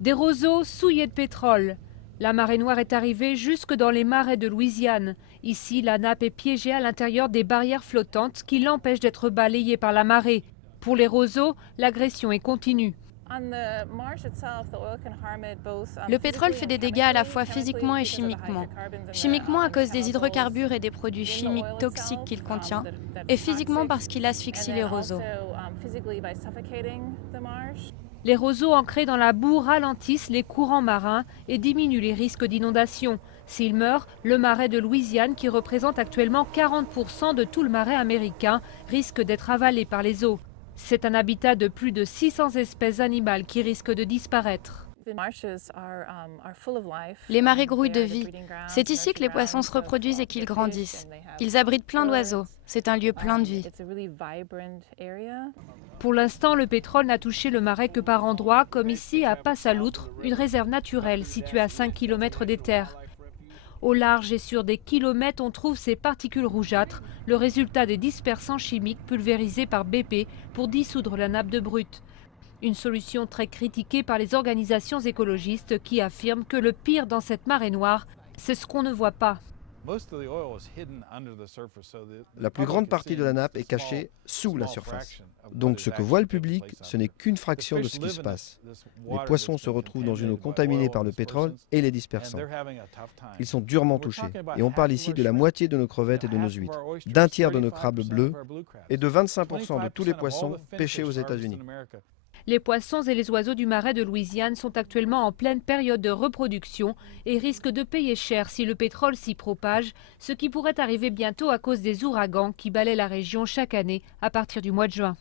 Des roseaux souillés de pétrole. La marée noire est arrivée jusque dans les marais de Louisiane. Ici, la nappe est piégée à l'intérieur des barrières flottantes qui l'empêchent d'être balayée par la marée. Pour les roseaux, l'agression est continue. Le pétrole fait des dégâts à la fois physiquement et chimiquement. Chimiquement à cause des hydrocarbures et des produits chimiques toxiques qu'il contient, et physiquement parce qu'il asphyxie les roseaux. Les roseaux ancrés dans la boue ralentissent les courants marins et diminuent les risques d'inondation. S'ils meurent, le marais de Louisiane, qui représente actuellement 40% de tout le marais américain, risque d'être avalé par les eaux. C'est un habitat de plus de 600 espèces animales qui risquent de disparaître. Les marais grouillent de vie. C'est ici que les poissons se reproduisent et qu'ils grandissent. Ils abritent plein d'oiseaux. C'est un lieu plein de vie. Pour l'instant, le pétrole n'a touché le marais que par endroits, comme ici à Passe-à-Loutre, une réserve naturelle située à 5 km des terres. Au large et sur des kilomètres, on trouve ces particules rougeâtres, le résultat des dispersants chimiques pulvérisés par BP pour dissoudre la nappe de brut. Une solution très critiquée par les organisations écologistes qui affirment que le pire dans cette marée noire, c'est ce qu'on ne voit pas. La plus grande partie de la nappe est cachée sous la surface. Donc ce que voit le public, ce n'est qu'une fraction de ce qui se passe. Les poissons se retrouvent dans une eau contaminée par le pétrole et les dispersants. Ils sont durement touchés. Et on parle ici de la moitié de nos crevettes et de nos huîtres, d'un tiers de nos crabes bleus et de 25% de tous les poissons pêchés aux États-Unis. Les poissons et les oiseaux du marais de Louisiane sont actuellement en pleine période de reproduction et risquent de payer cher si le pétrole s'y propage, ce qui pourrait arriver bientôt à cause des ouragans qui balaient la région chaque année à partir du mois de juin.